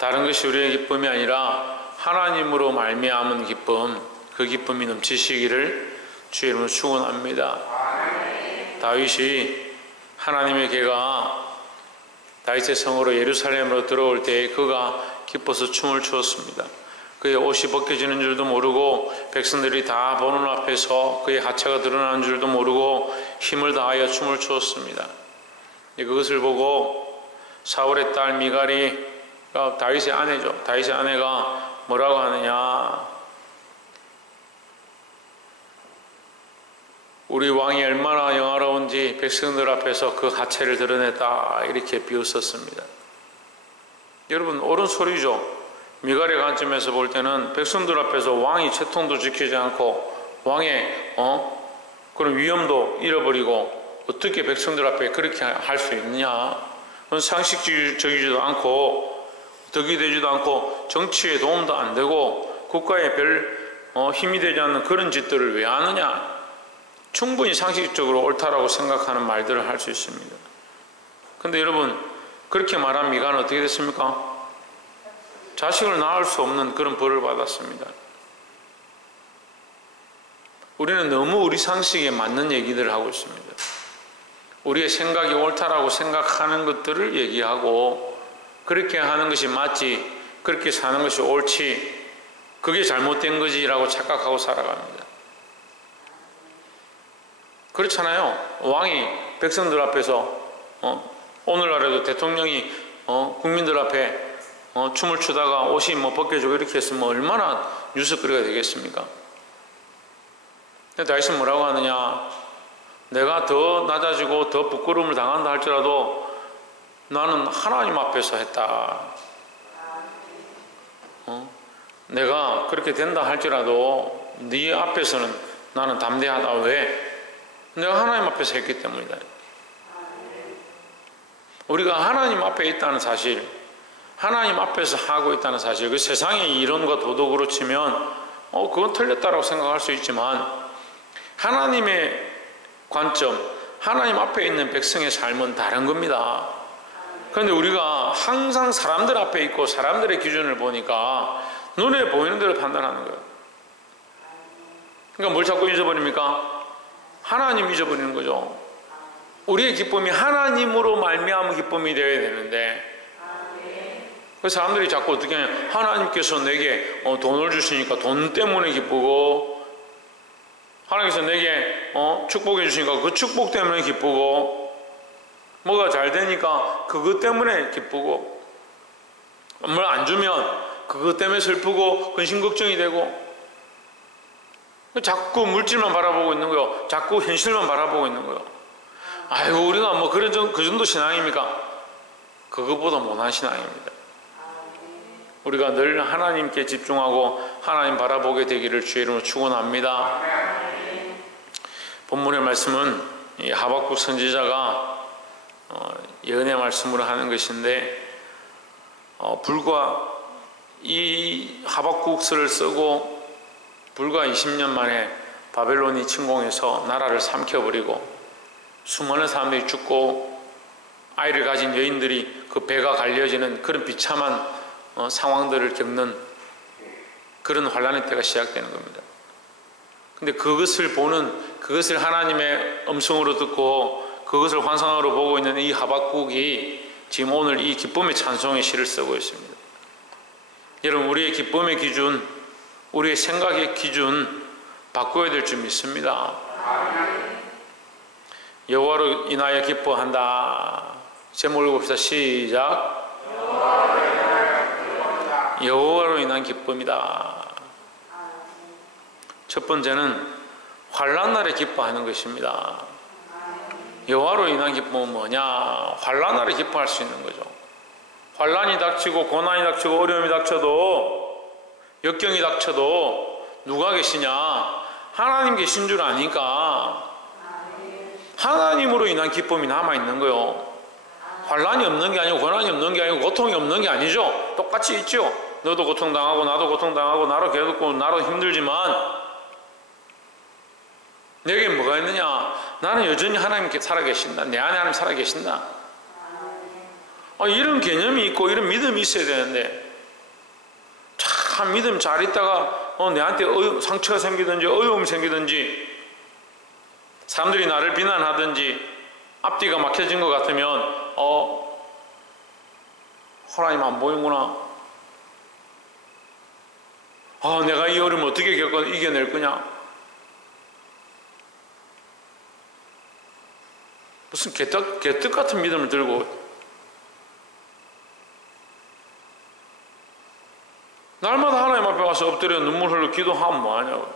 다른 것이 우리의 기쁨이 아니라 하나님으로 말미암은 기쁨, 그 기쁨이 넘치시기를 주의 이름으로 축원합니다. 다윗이 하나님의 개가 다윗의 성으로 예루살렘으로 들어올 때 그가 기뻐서 춤을 추었습니다. 그의 옷이 벗겨지는 줄도 모르고 백성들이 다 보는 앞에서 그의 하체가 드러나는 줄도 모르고 힘을 다하여 춤을 추었습니다. 그것을 보고 사울의 딸 미갈이가 다윗의 아내죠. 다윗의 아내가 뭐라고 하느냐, 우리 왕이 얼마나 영화로운지 백성들 앞에서 그 하체를 드러냈다, 이렇게 비웃었습니다. 여러분, 옳은 소리죠. 미갈의 관점에서 볼 때는 백성들 앞에서 왕이 채통도 지키지 않고 왕의 그런 위엄도 잃어버리고 어떻게 백성들 앞에 그렇게 할 수 있느냐, 그건 상식적이지도 않고 덕이 되지도 않고 정치에 도움도 안 되고 국가에 별 힘이 되지 않는 그런 짓들을 왜 하느냐, 충분히 상식적으로 옳다라고 생각하는 말들을 할 수 있습니다. 그런데 여러분, 그렇게 말한 미갈은 어떻게 됐습니까? 자식을 낳을 수 없는 그런 벌을 받았습니다. 우리는 너무 우리 상식에 맞는 얘기들을 하고 있습니다. 우리의 생각이 옳다라고 생각하는 것들을 얘기하고 그렇게 하는 것이 맞지, 그렇게 사는 것이 옳지, 그게 잘못된 거지라고 착각하고 살아갑니다. 그렇잖아요. 왕이 백성들 앞에서 오늘날에도 대통령이 국민들 앞에 춤을 추다가 옷이 벗겨지고 이렇게 했으면 얼마나 뉴스거리가 되겠습니까? 근데 다윗은 뭐라고 하느냐, 내가 더 낮아지고 더 부끄러움을 당한다 할지라도 나는 하나님 앞에서 했다. 내가 그렇게 된다 할지라도 네 앞에서는 나는 담대하다. 왜? 내가 하나님 앞에서 했기 때문이다. 우리가 하나님 앞에 있다는 사실, 하나님 앞에서 하고 있다는 사실, 그 세상의 이론과 도덕으로 치면 그건 틀렸다라고 생각할 수 있지만 하나님의 관점, 하나님 앞에 있는 백성의 삶은 다른 겁니다. 그런데 우리가 항상 사람들 앞에 있고 사람들의 기준을 보니까 눈에 보이는 대로 판단하는 거예요. 그러니까 뭘 자꾸 잊어버립니까? 하나님 잊어버리는 거죠. 우리의 기쁨이 하나님으로 말미암은 기쁨이 되어야 되는데, 그래서 사람들이 자꾸 어떻게 하냐, 하나님께서 내게 돈을 주시니까 돈 때문에 기쁘고, 하나님께서 내게 축복해 주시니까 그 축복 때문에 기쁘고, 뭐가 잘 되니까 그것 때문에 기쁘고, 뭘 안 주면 그것 때문에 슬프고 근심 걱정이 되고, 자꾸 물질만 바라보고 있는 거요. 자꾸 현실만 바라보고 있는 거요. 아이고, 우리가 뭐 그 정도 신앙입니까? 그것보다 못한 신앙입니다. 우리가 늘 하나님께 집중하고 하나님 바라보게 되기를 주의 이름으로 축원합니다. 본문의 말씀은 이 하박국 선지자가 예언의 말씀으로 하는 것인데, 불과 이 하박국서를 쓰고 불과 20년 만에 바벨론이 침공해서 나라를 삼켜버리고 수많은 사람들이 죽고 아이를 가진 여인들이 그 배가 갈려지는 그런 비참한 상황들을 겪는 그런 환란의 때가 시작되는 겁니다. 근데 그것을 하나님의 음성으로 듣고 그것을 환상으로 보고 있는 이 하박국이 지금 오늘 이 기쁨의 찬송의 시를 쓰고 있습니다. 여러분, 우리의 기쁨의 기준, 우리의 생각의 기준 바꿔야 될 줄 믿습니다. 여호와로 인하여 기뻐한다. 제목을 봅시다. 시작. 여호와로 인한 기쁨이다. 첫 번째는 환난 날에 기뻐하는 것입니다. 여호와로 인한 기쁨은 뭐냐? 환난 날에 기뻐할 수 있는 거죠. 환난이 닥치고 고난이 닥치고 어려움이 닥쳐도 역경이 닥쳐도 누가 계시냐? 하나님 계신 줄 아니까 하나님으로 인한 기쁨이 남아있는 거예요. 환난이 없는 게 아니고 고난이 없는 게 아니고 고통이 없는 게 아니죠. 똑같이 있죠. 너도 고통당하고 나도 고통당하고 나도 괴롭고 나도 힘들지만 내게 뭐가 있느냐? 나는 여전히 하나님 살아계신다. 내 안에 하나님 살아계신다. 이런 개념이 있고 이런 믿음이 있어야 되는데 참 믿음 잘 있다가 내한테 상처가 생기든지 어려움이 생기든지 사람들이 나를 비난하든지 앞뒤가 막혀진 것 같으면 하나님 안 보이는구나. 내가 이 어려움을 어떻게 겪어 이겨낼 거냐. 무슨 개떡 같은 믿음을 들고 날마다 하나님 앞에 와서 엎드려 눈물 흘려 기도하면 뭐하냐고.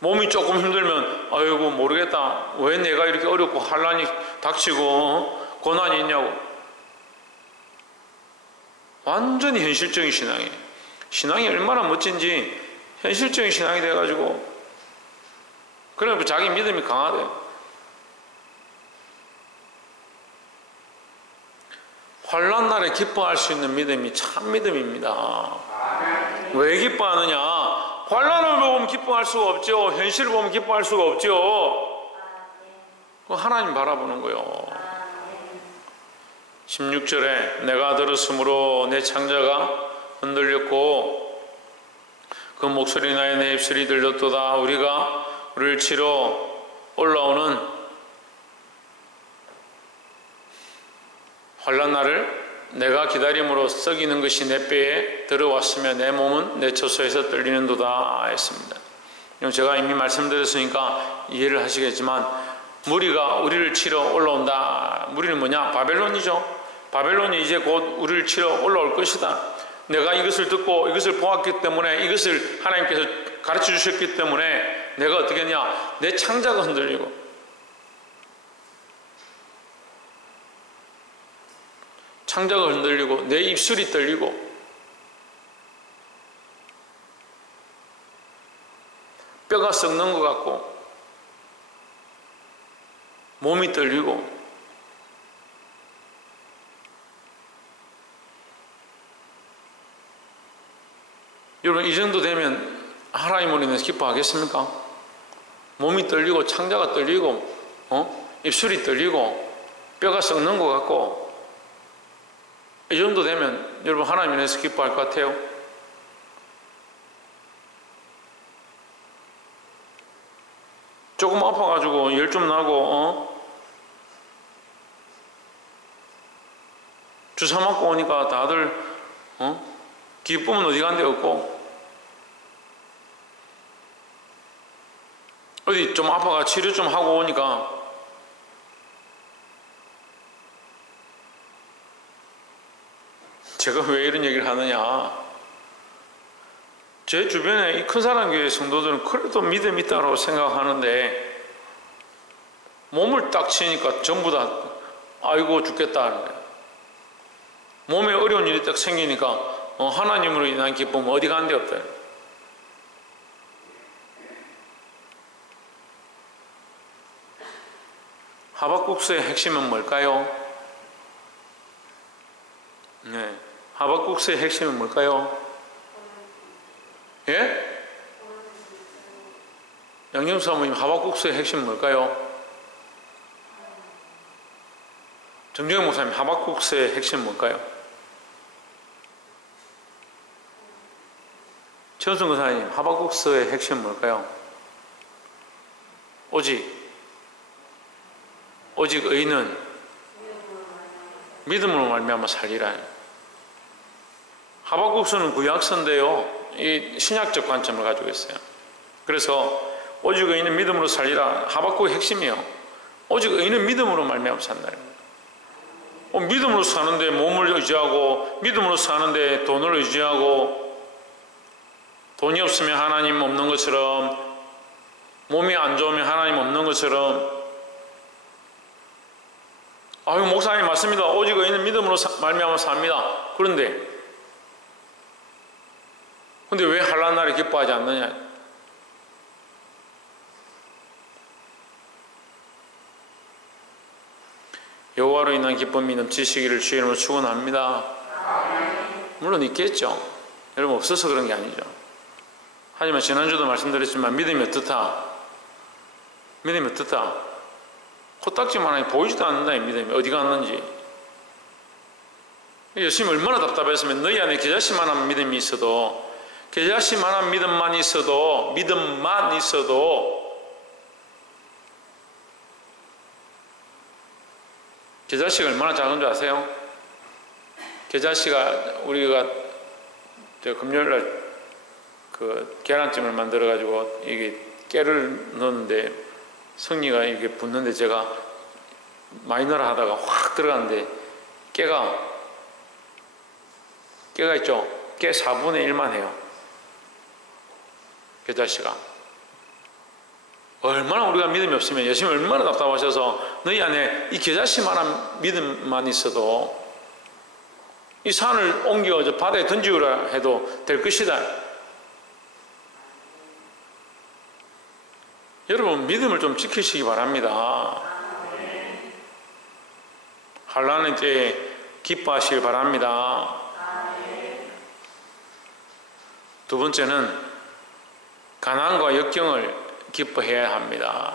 몸이 조금 힘들면 아이고 모르겠다. 왜 내가 이렇게 어렵고 환난이 닥치고 고난이 있냐고. 완전히 현실적인 신앙이에요. 신앙이 얼마나 멋진지 현실적인 신앙이 돼가지고 그래서 자기 믿음이 강하대요. 환난 날에 기뻐할 수 있는 믿음이 참 믿음입니다. 왜 기뻐하느냐? 환난을 보면 기뻐할 수가 없죠. 현실을 보면 기뻐할 수가 없죠. 하나님 바라보는 거요. 16절에 내가 들었으므로 내 창자가 흔들렸고 그 목소리 나의 내 입술이 들렸도다. 우리가 우리를 치러 올라오는 환난 날을 내가 기다림으로 썩이는 것이 내 뼈에 들어왔으며 내 몸은 내 처소에서 떨리는도다 했습니다. 제가 이미 말씀드렸으니까 이해를 하시겠지만 무리가 우리를 치러 올라온다. 무리는 뭐냐? 바벨론이죠. 바벨론이 이제 곧 우리를 치러 올라올 것이다. 내가 이것을 듣고 이것을 보았기 때문에 이것을 하나님께서 가르쳐 주셨기 때문에 내가 어떻게 했냐? 내 창자가 흔들리고 창자가 흔들리고 내 입술이 떨리고 뼈가 썩는 것 같고 몸이 떨리고 여러분 이 정도 되면 하나님으로 인해서 기뻐하겠습니까? 몸이 떨리고 창자가 떨리고 입술이 떨리고 뼈가 썩는 것 같고 이 정도 되면 여러분 하나님 인해서 기뻐할 것 같아요? 조금 아파가지고 열 좀 나고 주사 맞고 오니까 다들 기쁨은 어디 간 데 없고 어디 좀 아파가 치료 좀 하고 오니까 제가 왜 이런 얘기를 하느냐, 제 주변에 이 큰 사랑 교회 성도들은 그래도 믿음이 있다고 생각하는데 몸을 딱 치니까 전부 다 아이고 죽겠다. 몸에 어려운 일이 딱 생기니까 하나님으로 인한 기쁨은 어디 간 데 없다. 하박국서의 핵심은 뭘까요? 네, 하박국서의 핵심은 뭘까요? 예? 양념 사모님, 하박국서의 핵심은 뭘까요? 정정희 목사님, 하박국서의 핵심은 뭘까요? 최은순 권사님, 하박국서의 핵심은 뭘까요? 오직 의인은 믿음으로 말미암아 살리라. 하박국서는 구약서인데요, 이 신약적 관점을 가지고 있어요. 그래서 오직 의인은 믿음으로 살리라. 하박국의 핵심이에요. 오직 의인은 믿음으로 말미암아 산다는 거예요. 믿음으로 사는데 몸을 의지하고, 믿음으로 사는데 돈을 의지하고, 돈이 없으면 하나님 없는 것처럼, 몸이 안 좋으면 하나님 없는 것처럼. 아유, 목사님 맞습니다. 오직 의인은 믿음으로 말미암아 삽니다. 그런데 왜 환난 날에 기뻐하지 않느냐? 여호와로 인한 기쁨이 넘치시기를 주의 이름으로 축원합니다. 물론 있겠죠. 여러분 없어서 그런 게 아니죠. 하지만 지난주도 말씀드렸지만 믿음이 어떻다? 믿음이 어떻다? 코딱지만하게 보이지도 않는다. 이 믿음이 어디 갔는지. 예수님 얼마나 답답했으면 너희 안에 겨자씨만한 믿음이 있어도, 겨자씨만한 믿음만 있어도, 겨자씨가 얼마나 작은 줄 아세요? 겨자씨가 우리가 금요일날 그 계란찜을 만들어 가지고 이게 깨를 넣었는데 성리가 이렇게 붓는데 제가 많이 넣으라 하다가 확 들어갔는데 깨가 있죠. 깨 4분의 1만 해요. 겨자씨가. 얼마나 우리가 믿음이 없으면, 예수님이 얼마나 답답하셔서 너희 안에 이 겨자씨만한 믿음만 있어도 이 산을 옮겨 저 바다에 던지우라 해도 될 것이다. 여러분, 믿음을 좀 지키시기 바랍니다. 환난의 때에 기뻐하시길 바랍니다. 두 번째는 가난과 역경을 기뻐해야 합니다.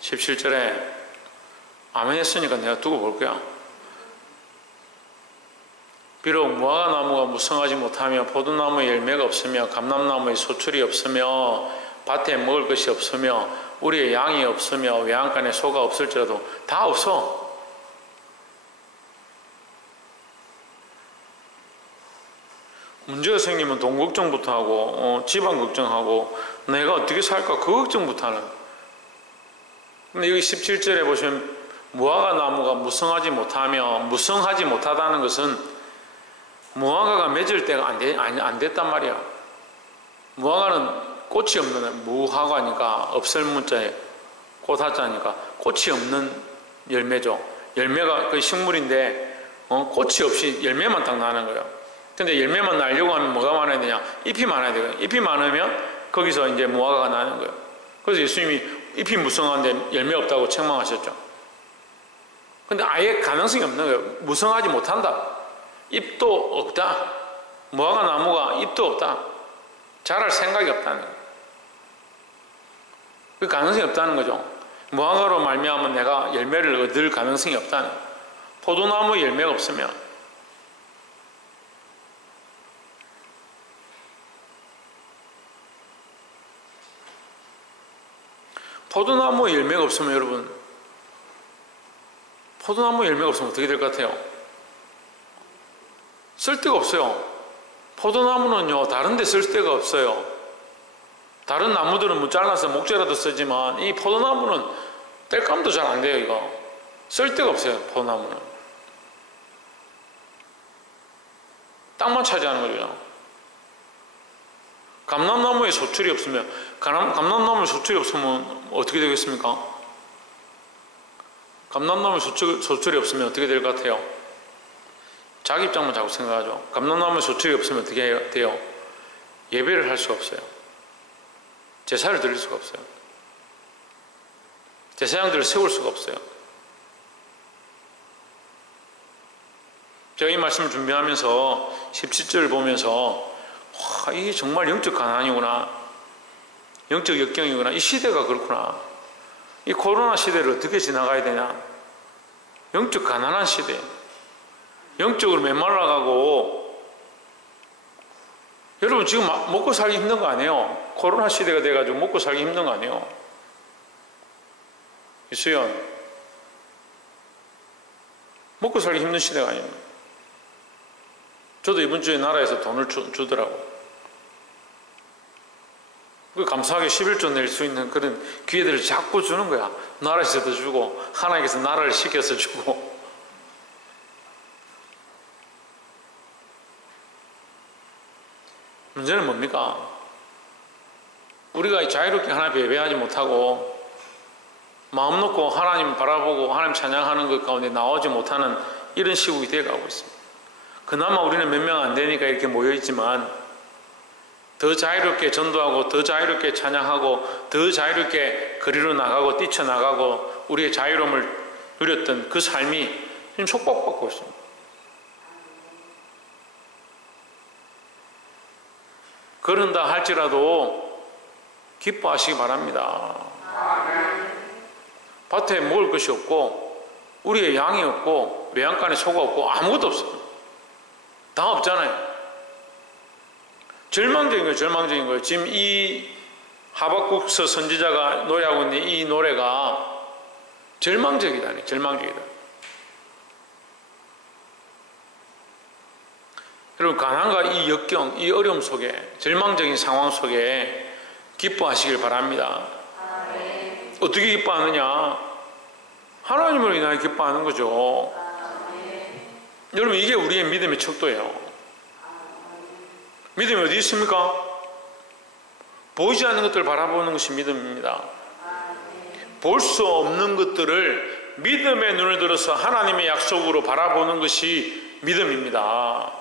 17절에 아멘 했으니까 내가 두고 볼 거야. 비록 무화과나무가 무성하지 못하며 포도나무에 열매가 없으며 감람나무에 소출이 없으며 밭에 먹을 것이 없으며 우리의 양이 없으며 외양간에 소가 없을지라도 다 없어. 문제가 생기면 돈 걱정부터 하고 집안 걱정하고 내가 어떻게 살까 그 걱정부터 하는. 근데 여기 17절에 보시면 무화과나무가 무성하지 못하다는 것은 무화과가 맺을 때가 안 됐단 말이야. 무화과는 꽃이 없는, 무화과니까 없을 문자에 꽃하자니까 꽃이 없는 열매죠. 열매가 거의 식물인데 꽃이 없이 열매만 딱 나는 거예요. 근데 열매만 나려고 하면 뭐가 많아야 되냐? 잎이 많아야 돼요. 잎이 많으면 거기서 이제 무화과가 나는 거예요. 그래서 예수님이 잎이 무성한데 열매 없다고 책망하셨죠. 근데 아예 가능성이 없는 거예요. 무성하지 못한다. 잎도 없다. 무화과 나무가 잎도 없다. 자랄 생각이 없다는 거예요. 그 가능성이 없다는 거죠. 무화과로 말미암아 내가 열매를 얻을 가능성이 없다는 거예요. 포도나무에 열매가 없으면 포도나무에 열매가 없으면 여러분, 포도나무에 열매가 없으면 어떻게 될 것 같아요? 쓸데가 없어요. 포도나무는요, 다른 데 쓸 데가 없어요. 다른 나무들은 뭐 잘라서 목재라도 쓰지만 이 포도나무는 뗄감도 잘 안 돼요. 이거 쓸 데가 없어요. 포도나무는 땅만 차지하는 거죠. 감람나무에 소출이 없으면, 감람나무에 소출이 없으면 어떻게 되겠습니까? 감람나무에 소출이 없으면 어떻게 될 것 같아요? 자기 입장만 자꾸 생각하죠. 감람나무에 소출이 없으면 어떻게 돼요? 예배를 할 수가 없어요. 제사를 드릴 수가 없어요. 제사장들을 세울 수가 없어요. 제가 이 말씀을 준비하면서 17절을 보면서 와, 이게 정말 영적 가난이구나, 영적 역경이구나, 이 시대가 그렇구나, 이 코로나 시대를 어떻게 지나가야 되냐, 영적 가난한 시대, 영적으로 메말라가고. 여러분 지금 먹고 살기 힘든 거 아니에요? 코로나 시대가 돼가지고 먹고 살기 힘든 거 아니에요? 이수연, 먹고 살기 힘든 시대가 아니에요. 저도 이번 주에 나라에서 돈을 주더라고. 감사하게 11조 낼 수 있는 그런 기회들을 자꾸 주는 거야. 나라에서도 주고 하나님께서 나라를 시켜서 주고. 문제는 뭡니까? 우리가 자유롭게 하나님 예배하지 못하고 마음 놓고 하나님 바라보고 하나님 찬양하는 것 가운데 나오지 못하는 이런 시국이 되어가고 있습니다. 그나마 우리는 몇 명 안 되니까 이렇게 모여있지만 더 자유롭게 전도하고 더 자유롭게 찬양하고 더 자유롭게 거리로 나가고 뛰쳐나가고 우리의 자유로움을 누렸던 그 삶이 지금 속박받고 있습니다. 그런다 할지라도 기뻐하시기 바랍니다. 밭에 먹을 것이 없고 우리의 양이 없고 없고 외양간에 소가 없고 아무것도 없어요. 다 없잖아요. 절망적인 거예요. 절망적인 거예요. 지금 이 하박국서 선지자가 노래하고 있는 이 노래가 절망적이다. 절망적이다. 여러분, 가난과 이 역경, 이 어려움 속에, 절망적인 상황 속에 기뻐하시길 바랍니다. 어떻게 기뻐하느냐? 하나님으로 인하여 기뻐하는 거죠. 여러분, 이게 우리의 믿음의 척도예요. 믿음이 어디 있습니까? 보이지 않는 것들을 바라보는 것이 믿음입니다. 볼 수 없는 것들을 믿음의 눈을 들어서 하나님의 약속으로 바라보는 것이 믿음입니다.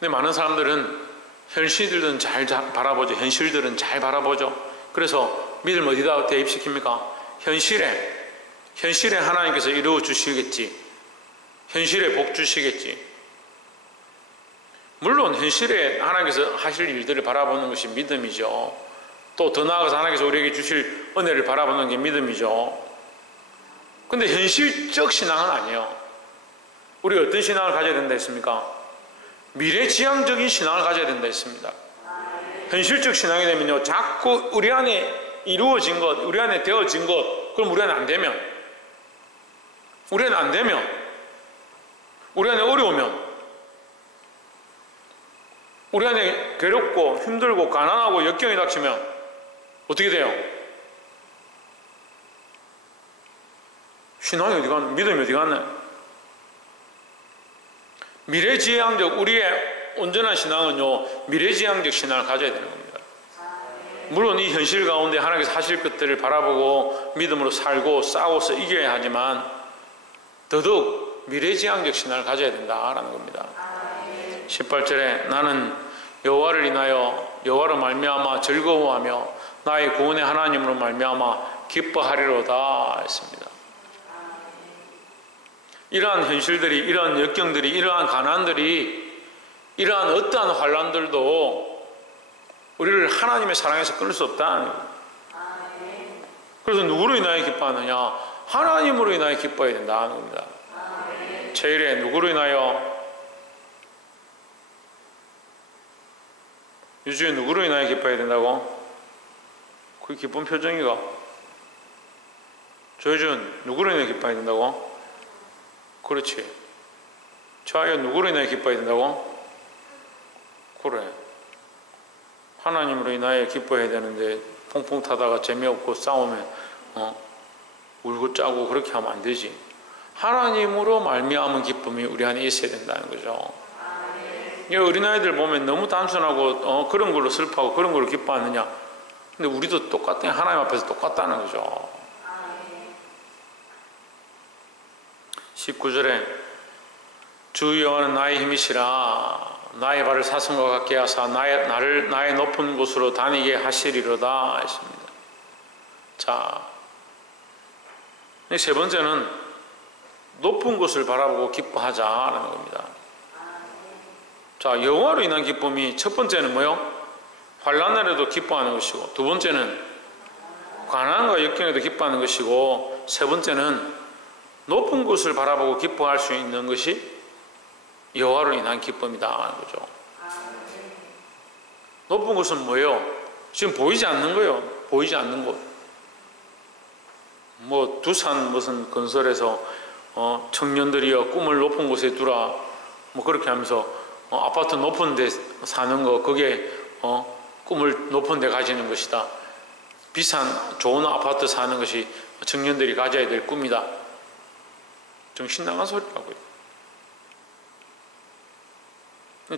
근데 많은 사람들은 현실들은 잘 바라보죠. 현실들은 잘 바라보죠. 그래서 믿음 어디다 대입시킵니까? 현실에 하나님께서 이루어 주시겠지. 현실에 복 주시겠지. 물론 현실에 하나님께서 하실 일들을 바라보는 것이 믿음이죠. 또 더 나아가서 하나님께서 우리에게 주실 은혜를 바라보는 게 믿음이죠. 근데 현실적 신앙은 아니에요. 우리가 어떤 신앙을 가져야 된다 했습니까? 미래지향적인 신앙을 가져야 된다 했습니다. 현실적 신앙이 되면요, 자꾸 우리 안에 이루어진 것, 우리 안에 되어진 것, 그럼 우리 안에 안 되면, 우리 안에 어려우면, 우리 안에 괴롭고 힘들고 가난하고 역경이 닥치면 어떻게 돼요? 신앙이 어디 갔나? 믿음이 어디 갔나? 미래지향적, 우리의 온전한 신앙은요, 미래지향적 신앙을 가져야 되는 겁니다. 물론 이 현실 가운데 하나님께서 하실 것들을 바라보고 믿음으로 살고 싸워서 이겨야 하지만 더더욱 미래지향적 신앙을 가져야 된다라는 겁니다. 18절에 나는 여호와를 인하여 여호와로 말미암아 즐거워하며 나의 구원의 하나님으로 말미암아 기뻐하리로다 했습니다. 이러한 현실들이, 이러한 역경들이, 이러한 가난들이, 이러한 어떠한 환난들도 우리를 하나님의 사랑에서 끊을 수 없다. 그래서 누구로 인하여 기뻐하느냐? 하나님으로 인하여 기뻐해야 된다는 겁니다. 제1에 누구로 인하여? 유주에 누구로 인하여 기뻐해야 된다고? 그게 기쁜 표정이가? 조효준 누구로 인하여 기뻐해야 된다고? 그렇지. 좌여 누구로 인하여 기뻐해야 된다고? 그래. 하나님으로 인하여 기뻐해야 되는데 퐁퐁 타다가 재미없고 싸우면 울고 짜고 그렇게 하면 안 되지. 하나님으로 말미암은 기쁨이 우리 안에 있어야 된다는 거죠. 어린아이들 보면 너무 단순하고 그런 걸로 슬퍼하고 그런 걸로 기뻐하느냐. 근데 우리도 똑같아. 하나님 앞에서 똑같다는 거죠. 19절에 주 여호와는 나의 힘이시라 나의 발을 사슴과 같게 하사 나의 높은 곳으로 다니게 하시리로다 했습니다. 자, 세 번째는 높은 곳을 바라보고 기뻐하자라는 겁니다. 자, 여호와로 인한 기쁨이 첫 번째는 뭐요? 환난날에도 기뻐하는 것이고, 두 번째는 가난과 역경에도 기뻐하는 것이고, 세 번째는 높은 곳을 바라보고 기뻐할 수 있는 것이 여호와로 인한 기쁨이다 하는 거죠. 높은 곳은 뭐예요? 지금 보이지 않는 거예요. 보이지 않는 곳. 뭐 두산 무슨 건설에서 청년들이여 꿈을 높은 곳에 두라 뭐 그렇게 하면서 아파트 높은 데 사는 거 그게 꿈을 높은 데 가지는 것이다. 비싼 좋은 아파트 사는 것이 청년들이 가져야 될 꿈이다. 정신 나간 소리라고요.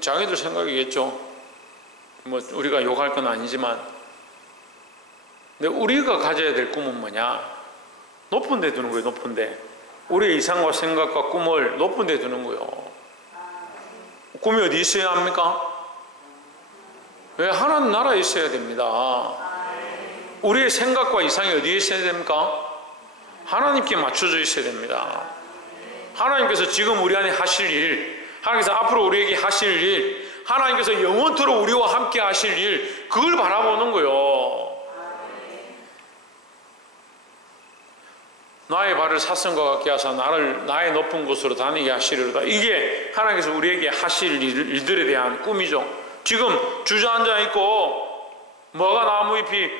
자기들 생각이겠죠. 뭐 우리가 욕할 건 아니지만, 근데 우리가 가져야 될 꿈은 뭐냐? 높은 데 두는 거예요. 높은 데. 우리의 이상과 생각과 꿈을 높은 데 두는 거예요. 꿈이 어디 있어야 합니까? 왜? 하나님 나라에 있어야 됩니다. 우리의 생각과 이상이 어디에 있어야 됩니까? 하나님께 맞춰져 있어야 됩니다. 하나님께서 지금 우리 안에 하실 일, 하나님께서 앞으로 우리에게 하실 일, 하나님께서 영원토록 우리와 함께 하실 일, 그걸 바라보는 거예요. 나의 발을 사슴과 같게 하사 나를 나의 높은 곳으로 다니게 하시리로다. 이게 하나님께서 우리에게 하실 일들에 대한 꿈이죠. 지금 주저앉아 있고 뭐가 나무 잎이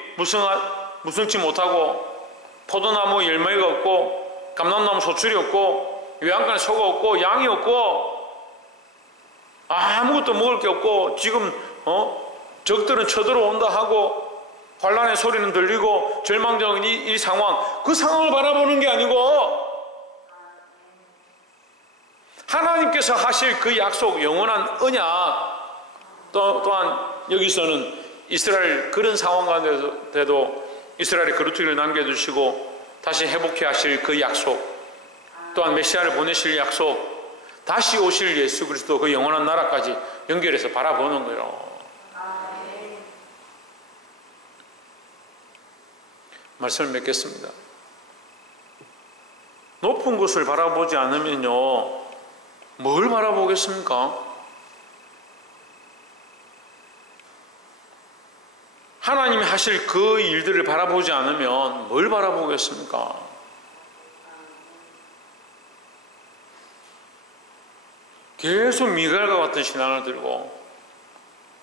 무성치 못하고 포도나무 열매가 없고 감람나무 소출이 없고 외양간에 소가 없고 양이 없고 아무것도 먹을 게 없고 지금 적들은 쳐들어온다 하고 환란의 소리는 들리고 절망적인 이 상황, 그 상황을 바라보는 게 아니고 하나님께서 하실 그 약속, 영원한 언약, 또한 여기서는 이스라엘 그런 상황 가운데도 이스라엘의 거루투기를 남겨두시고 다시 회복해 하실 그 약속, 또한 메시아를 보내실 약속, 다시 오실 예수 그리스도 그 영원한 나라까지 연결해서 바라보는 거예요. 말씀을 맺겠습니다. 높은 곳을 바라보지 않으면요, 뭘 바라보겠습니까? 하나님이 하실 그 일들을 바라보지 않으면 뭘 바라보겠습니까? 계속 미갈과 같은 신앙을 들고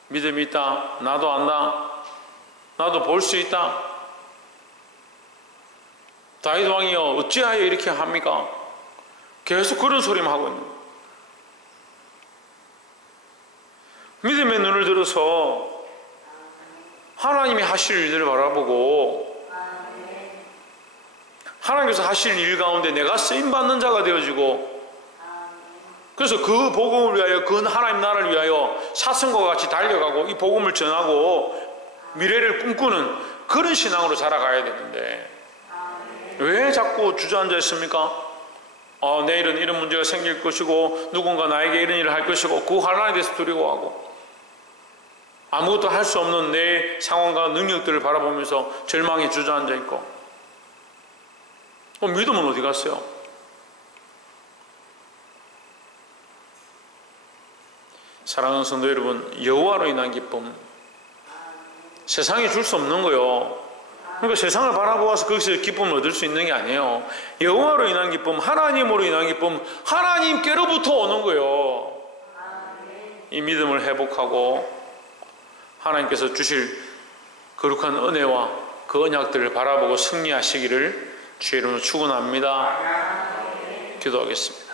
믿음이 있다, 나도 안다, 나도 볼 수 있다, 다윗 왕이여 어찌하여 이렇게 합니까? 계속 그런 소리만 하고 있는 거예요. 믿음의 눈을 들어서 하나님이 하실 일들을 바라보고 하나님께서 하실 일 가운데 내가 쓰임받는 자가 되어지고, 그래서 그 복음을 위하여, 그 하나님 나라를 위하여 사슴과 같이 달려가고 이 복음을 전하고 미래를 꿈꾸는 그런 신앙으로 자라가야 되는데 왜 자꾸 주저앉아 있습니까? 내일은 이런 문제가 생길 것이고 누군가 나에게 이런 일을 할 것이고 그 환란에 대해서 두려워하고 아무것도 할 수 없는 내 상황과 능력들을 바라보면서 절망에 주저앉아 있고, 믿음은 어디 갔어요? 사랑하는 성도 여러분, 여호와로 인한 기쁨, 세상이 줄 수 없는 거예요. 그러니까 세상을 바라보아서 거기서 기쁨을 얻을 수 있는 게 아니에요. 여호와로 인한 기쁨, 하나님으로 인한 기쁨, 하나님께로부터 오는 거예요. 이 믿음을 회복하고 하나님께서 주실 거룩한 은혜와 그 언약들을 바라보고 승리하시기를 주의 이름으로 축원합니다. 기도하겠습니다.